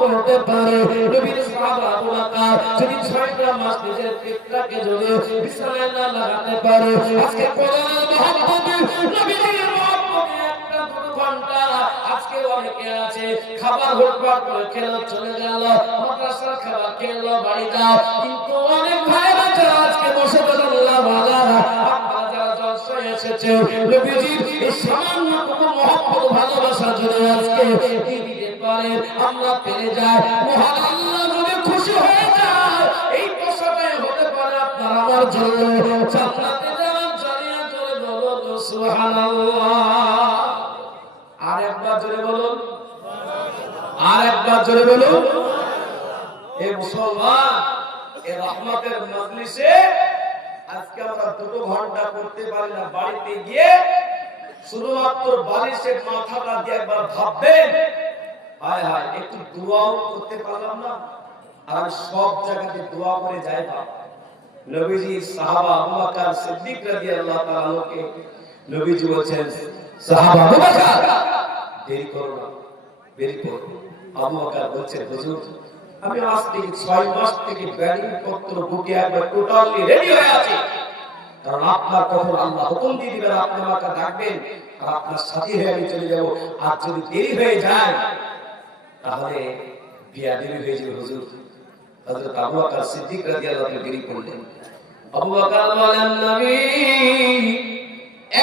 করতে পারে নবীর সাহাবা আবু বকর যদি 6টা মাস নিজের পেটটাকে যদি বিছানায় না লাগাতে পারে আজকে কোরআনের মহব্বতে নবীর মহব্বতে একটা দুটো ঘন্টা আজকে অনেকে আছে খাবার হুটপাট করে খেলো চলে গেল মাদ্রাসার খাবার খেলো বাড়ি যাও কিন্তু অনেক ভাইরা যারা আজকে বসে বসে আল্লাহ বালা আপনারা যারা জলসায় এসেছে নবীজির এই সামান্য টুকু মহব্বত ভালোবাসা যদি আজকে দিতে পারে আমরা পেরে যাই মহান আল্লাহ যদি খুশি হয়ে যায় এই পোশাকটাই হতে পারে আপনার আমার জন্য জান্নাতে যাওয়ার জারিয়া জোরে বলুন সুবহানাল্লাহ আরেকবার জোরে বলুন আরেকবার জোরে বলুন এই মুসলমান এই রহমতের মজলিসে আজকে আমরা 2 ঘন্টা করতে পারি না বাড়িতে গিয়ে শুধুমাত্র বালিশে মাথাটা দিয়ে একবার ভাববেন হায় হায় একটু দোয়াও করতে পারলাম না আর সব জায়গাতে দোয়া করে যাই না নবীজি সাহাবা আবু বকর সিদ্দিক রাদিয়াল্লাহু তাআলা আনহুকে নবীজি বলেন সাহাবা আবু বকর দেরি করো না দেরি করো আবু বকর বলছেন হুজুর আমি আজ থেকে 6 মাস থেকে ব্যাটিং পত্র গুটিয়ে একবার টোটালি রেডি হয়ে আছি কারণ আপনার কখন আল্লাহ হুকুম দিয়ে দিবেন আপনি আমাকে ডাকবেন আর আপনার সাথী হয়ে আমি চলে যাব আর যদি দেরি হয়ে যায় তাহলে বিয়া দেরি হয়ে যাবে হুজুর হযরত আবু বকর সিদ্দিক রাদিয়াল্লাহু তাআলা দেরি করলেন আবু বকর বলেন নবী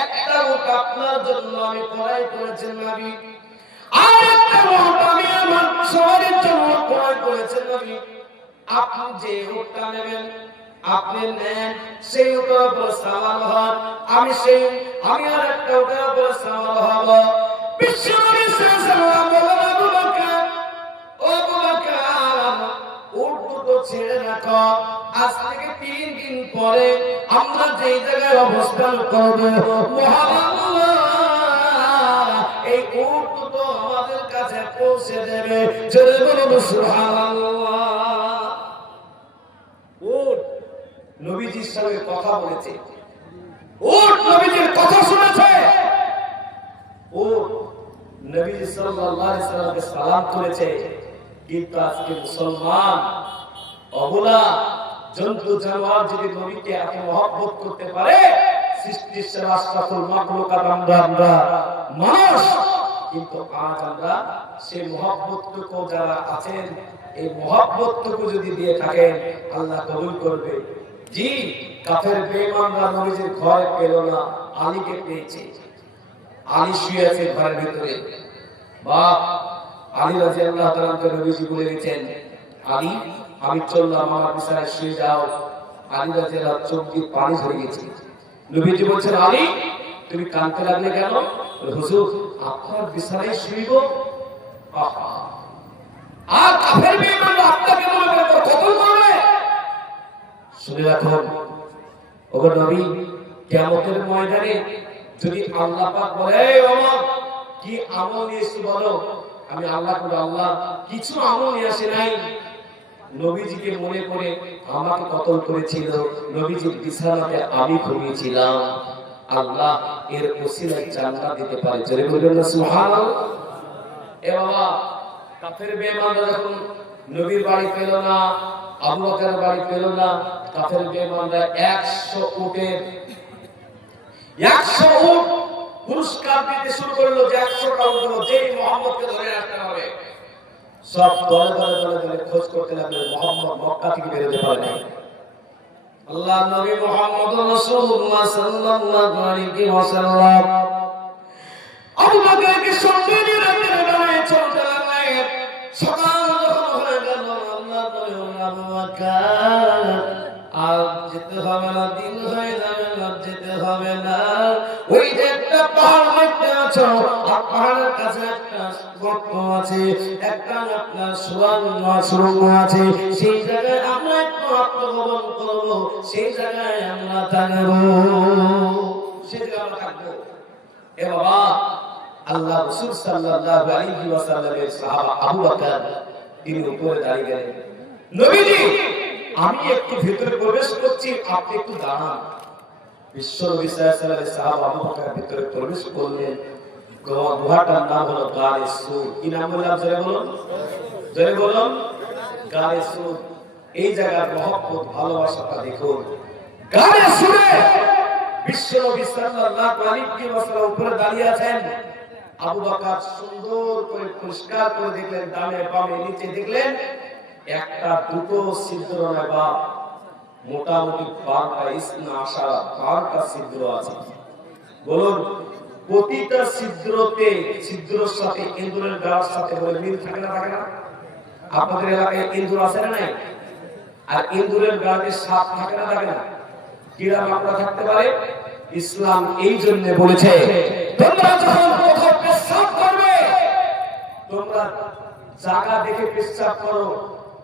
একটা উট আপনার জন্য আমি ক্রয় করেছি নবী আর একটা উট আমি আমার সওয়ারের জন্য ক্রয় করেছি নবী আপনি যে উটটা নেবেন আপনি নেন সেই উটের উপর সাওয়ার হন আমি আর একটা উটের উপর সাওয়ার হব বিশ্বনবী সাল্লাল্লাহু আলাইহি ওয়াসাল্লাম আবু বকর ও আবু বকর উট দুটো ছেড়ে রাখো আজ থেকে 3 দিন পরে আমরা যেই জায়গায় অবস্থান করব মহান আল্লাহ এই উট দুটো আমাদের কাছে পৌঁছে দেবে জোরে বলুন সুবহানাল্লাহ উট নবীজির সঙ্গে কথা বলেছে উট নবীজির কথা শুনেছে উট নবীজি সাল্লাল্লাহু আলাইহি ওয়াসাল্লামকে সালাম করেছে কিন্তু আজকে মুসলমান অবলা জন্তু জানোয়ার যদি নবীকে এত মহব্বত করতে পারে সৃষ্টির সেরা আশরাফুল মাখলুকাত আমরা মানুষ কিন্তু আজ আমরা সেই মহব্বতটুকু যারা আছেন এই মহব্বতটুকু যদি দিয়ে থাকেন আল্লাহ কবুল করবে জি কাফের বেঈমানরা নবীজির ঘরে পেল না আলীকে পেয়েছে আলী শুয়ে আছে ঘরের ভিতরে বাপ আলী রাদিয়াল্লাহু তাআলা নবীজি বলে গেছেন আলী আমি চললাম আমার বিছানায় শুয়ে যাও আলী রাদিয়াল্লাহু চোখ দিয়ে পানি ঝরে গেছে নবীজি বলছেন আলী তুমি কাঁদতে লাগলে কেন হুজুর আপনার বিছানায় শুইব আর কাফের বেঈমানরা আপনাকে মনে করে কতল করবে শুনে রাখুন ওগো নবী কিয়ামতের ময়দানে যদি আল্লাহ পাক বলে ওমর কি আমল নিয়েছো বলো আমি আল্লাহকে আল্লাহ কিছু আমল নিয়ে আসে নাই নবীজিকে মনে করে আমাকে কতল করেছিল নবীজির বিছানাতে আমি ঘুমিয়েছিলাম আল্লাহ এর ওসিলায় জান্নাত দিতে পারে জোরে বলবেন না সুবহানাল্লাহ এ বাবা কাফের বেঈমানরা যখন নবীর বাড়ি পেল না আবু বকরের বাড়ি পেল না কাফের বেঈমানরা 100 উটের 100 উট পুরস্কার দিতে শুরু করলো যে 100টা উট হলো যেই মুহাম্মদকে ধরে রাখতে হবে সব দলে দলে দলে দলে খোঁজ করতে লাগলো মুহাম্মদ মক্কা থেকে বের হতে পারে না আল্লাহ নবী মুহাম্মদুর রাসূলুল্লাহ সাল্লাল্লাহু আলাইহি ওয়াসাল্লাম আবু বকরকে সঙ্গে নিয়ে রাতের বেলায় চলতে লাগলেন সকাল যখন হয়ে গেল আল্লাহ নবী আবু বকর আজ যেতে হবে না দিন হয়ে যাবে না যেতে হবে না ওই যে একটা পাহাড় দেখতে আছো আর পাহাড়ের কাছে একটা গর্ত আছে একটা আপনার সুড়ঙ্গ আছে সেই জায়গায় আমরা একটু আত্মগোপন করবো সেই জায়গায় আমরা থাকবো সেই জায়গায় আমরা থাকবো এ বাবা আল্লাহ রাসূল সাল্লাল্লাহু আলাইহি ওয়াসাল্লামের সাহাবা আবু বকর তিনি উপরে দাঁড়িয়ে গেলেন নবীজি আমি একটু ভিতরে প্রবেশ করছি আপনি একটু দাঁড়ান বিশ্বনবী সাল্লাল্লাহু আলাইহি ওয়াসাল্লাম সাহাবা আবু বকর ভিতরে প্রবেশ করলেন গুহাটার নাম হলো গারে সূর কি নাম বললাম জোরে বলুন জয় বলুন গানে সুর। এই জায়গার মহব্বত ভালোবাসাটা দেখুন। গানে সুরে বিশ্বনবী সাল্লাল্লাহু আলাইহি ওয়াসাল্লাম উপরে দাঁড়িয়ে আছেন। আবু বকর সুন্দর করে পরিষ্কার করে দেখলেন, ডানে বামে নিচে দেখলেন একটা দুটো ছিদ্র নয় বা মোটামুটি 12টা ইসনা আশারা 12টা ছিদ্র আছে। বলুন প্রতিটা ছিদ্রতে ছিদ্রের সাথে ইঁদুরের গায়ের সাথে বলে মিল থাকে না থাকে না? আপনাদের এলাকায় ইঁদুর আছে না নাই? আর ইঁদুরের গায়ে সাপ থাকে না থাকে না? কিরা মাকড়া থাকতে পারে। ইসলাম এই জন্য বলেছে তোমরা যখন কোথাও পেশাব করবে তোমরা জায়গা দেখে পেশাব করো,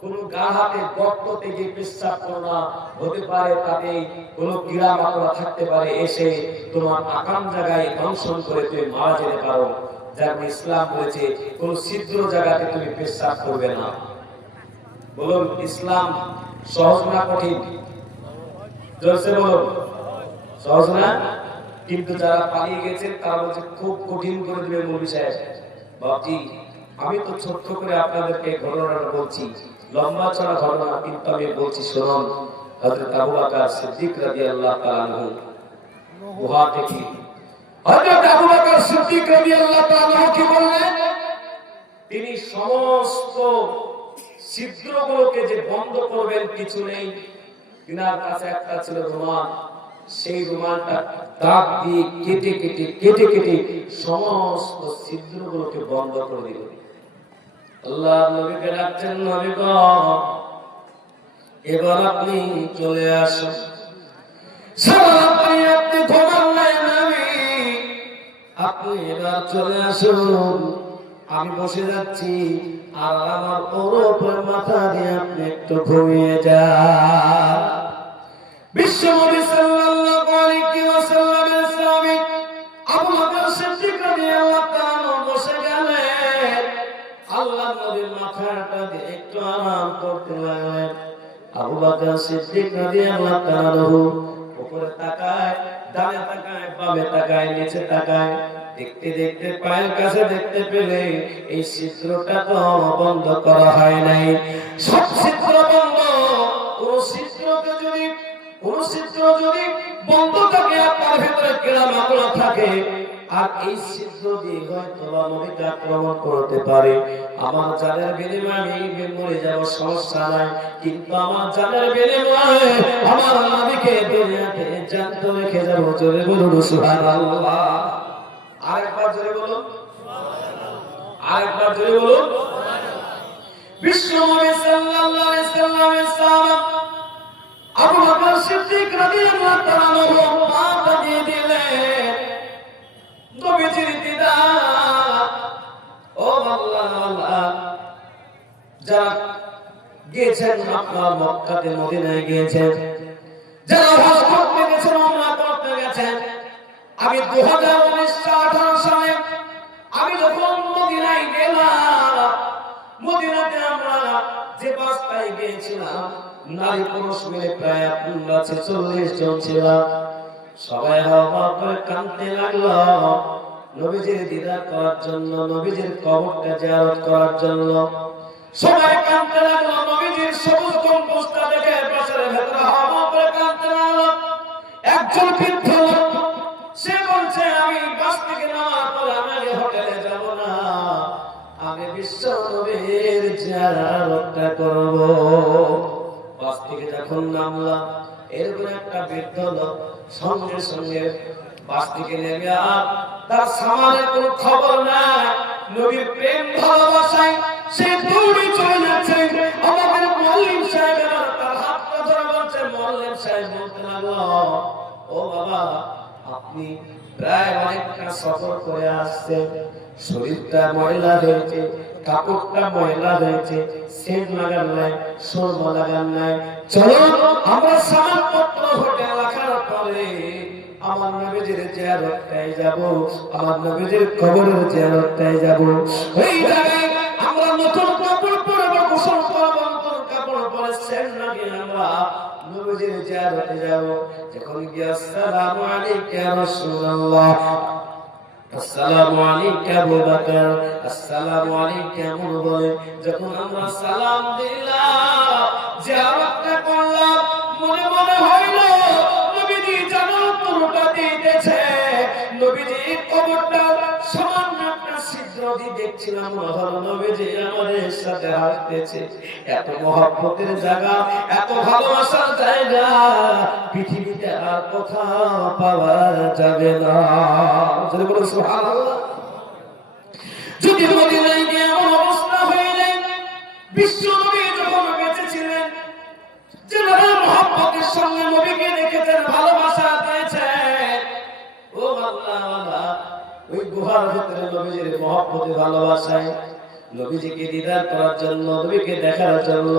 কোন গা হাতে গর্ত থেকে পেশাব করো না। হতে পারে তাতে কোন কিরা মাকড়া থাকতে পারে, এসে তোমার আকাম জায়গায় দংশন করে তুমি মারা যেতে পারো। যার ইসলাম বলেছে কোন ছিদ্র জায়গাতে তুমি পেশাব করবে না। বলুন ইসলাম সহজ না কঠিন? জোরসে বলুন সহজ না? কিন্তু যারা পালিয়ে গেছেন তারা বলছে খুব কঠিন করে দিবে মৌলভী সাহেব। বাপজি আমি তো ছোট্ট করে আপনাদেরকে ঘটনাটা বলছি, লম্বা চড়া ঘটনা, কিন্তু আমি বলছি শুনুন। হযরত আবু বকর সিদ্দিক রাদিয়াল্লাহু তাআলা আনহু গুহা থেকে হযরত আবু বকর সিদ্দিক রাদিয়াল্লাহু তাআলা আনহু কি বললেন? তিনি সমস্ত ছিদ্রগুলোকে যে বন্ধ করবেন কিছু নেই, তিনার কাছে একটা ছিল রুমাল। সেই রুমালটা দাঁত দিয়ে কেটে কেটে কেটে কেটে সমস্ত ছিদ্রগুলোকে বন্ধ করে দিল। আল্লাহ নবীকে ডাকছেন, নবী গো এবার আপনি চলে আসুন। আপনি ঘুমান নাই নবী, আপনি এবার চলে আসুন। আমি বসে যাচ্ছি আর আমার উপরে মাথা দিয়ে আপনি একটু ঘুমিয়ে যান। বিশ্বনবী সাল্লাল্লাহু আলাইহি ওয়াসাল্লামের সাহাবী আবু বকর সিদ্দিক রাদিয়াল্লাহু তাআলা বসে গেলেন। আল্লাহর নবীর মাথাটা দিয়ে একটু আরাম করতে লাগলেন। আবু বকর সিদ্দিক রাদিয়াল্লাহু তাআলা উপরে তাকায়, ডানে তাকায়, বামে তাকায়, নিচে তাকায়। দেখতে দেখতে পায়ের কাছে দেখতে পেলে এই ছিদ্রটা তো বন্ধ করা হয় নাই। সব ছিদ্র বন্ধ। কোন ছিদ্র যদি বন্ধ থাকে আপনার ভিতরে কেড়া মাকড়া থাকে আর এই ছিদ্র দিয়ে হয়তো নবীকে আক্রমণ করতে পারে। আমার জানের বিনিময়ে আমি মরে যাব, সমস্যা নাই, কিন্তু আমার জানের বিনিময়ে আমার নবীকে দুনিয়াতে জ্যান্ত রেখে যাব। জোরে বলুন সুবহানাল্লাহ। আরেকবার জোরে বলুন, আরেকবার জোরে বলুন। বিশ্বনবী সাল্লাল্লাহু আলাইহি ওয়াসাল্লামের সাহাবা আবু বকর সিদ্দিক রাদিয়াল্লাহু তাআলা মাথা দিয়ে দিলেন। নবীজির দিদার ও আল্লাহ, যারা গিয়েছেন আপনার মক্কাতে মদিনায় গিয়েছেন, যারা হজ করতে গেছেন, উমরা করতে গেছেন, আমি 2019-18 সালে আমি যখন মদিনায় গেলাম, মদিনাতে আমরা যে বাসটায় গিয়েছিলাম নারী পুরুষ মিলে প্রায় 46 জন ছিলাম। সবাই হাওয়া করে কাঁদতে লাগলো নবীজির দিদার করার জন্য, নবীজির কবরটা জিয়ারত করার জন্য। সবাই কাঁদতে লাগলো নবীজির সবুজ গম্বুজটা দেখে, বাসার ভেতরে হাওয়া করে কাঁদতে লাগলো। একজন বৃদ্ধ লোক সে বলছে আমি বাস থেকে নামার পর আমি হোটেলে যাব না, আমি বিশ্ব নবীর জিয়ারতটা করব। বাস থেকে যখন নামলাম এরকম একটা বৃদ্ধ লোক সঙ্গে সঙ্গে বাস থেকে নেমে তার সামানের কোনো খবর নাই, নবীর প্রেম ভালোবাসায় সে দৌড়ে চলে যাচ্ছে। আমাদের মুআল্লিম সাহেব তার হাতটা ধরে বলছে, মুআল্লিম সাহেব বলতে লাগলো, ও বাবা আপনি প্রায় অনেকটা সফর করে আসছেন, শরীরটা ময়লা হয়েছে, কাপড়টা ময়লা হয়েছে, সেন্ট লাগান নাই, সুরমা লাগান নাই, চলো আমরা সামানপত্র হোটেল রাখার পরে আমার নবীজির জিয়ারতটায় যাব, আমার নবীজির কবরের জিয়ারতটায় যাব। ওই জায়গায় আমরা নতুন কাপড় পরব, গোসল করব, নতুন কাপড় পরে সেন্ট লাগিয়ে আমরা নবীজির জিয়ারতে যাব। যখন গিয়ে আসসালামু আলাইকা ইয়া রাসূলুল্লাহ, আসসালামু আলাইকা আবু বকর, আসসালামু আলাইকা ওমর বলে যখন আমরা সালাম দিলাম, জিয়ারতটা করলাম, মনে মনে হইল নবীজি জানো উত্তরটা দিতেছে। নবীজির কবরটা সামান্য একটা ছিদ্র দিয়ে দেখছিলাম, নবীজি আমাদের সাথে হাসতেছে। এত মহব্বতের জায়গা, এত ভালোবাসার জায়গা পৃথিবীতে আর কোথাও পাওয়া যাবে না। যদি বলো সুবহানাল্লাহ। যদি মদিনায় গিয়ে এমন অবস্থা হয়ে যায়, বিশ্ব নবী যখন বেঁচে ছিলেন, যারা মহব্বতের সঙ্গে নবীকে দেখেছেন, ভালোবাসা দিয়েছেন, ও আল্লাহ, ওই গুহার ভিতরে নবীজির মহব্বতে ভালোবাসায় নবীজিকে দিদার করার জন্য, নবীকে দেখার জন্য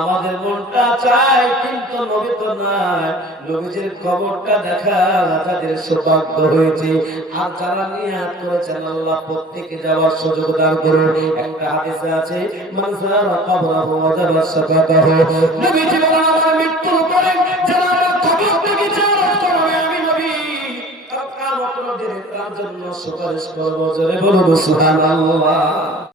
আমাদের মনটা চায়, কিন্তু নবী তো নাই। নবীজির কবরটা দেখা তাদের সৌভাগ্য হয়েছে। আর যারা নিয়াত করেছেন আল্লাহ প্রত্যেকে যাওয়ার সুযোগ দান করুন। একটা হাদিসে আছে, মান যারা কবরাহু ওয়াজাবা শাফাতাহু, নবীজি বলেন আমার মৃত্যুর পরে যারা আমার কবর থেকে জিয়ারত করবে, আমি নবী তার জন্য সুপারিশ করব। জোরে বলুন সুবহানাল্লাহ।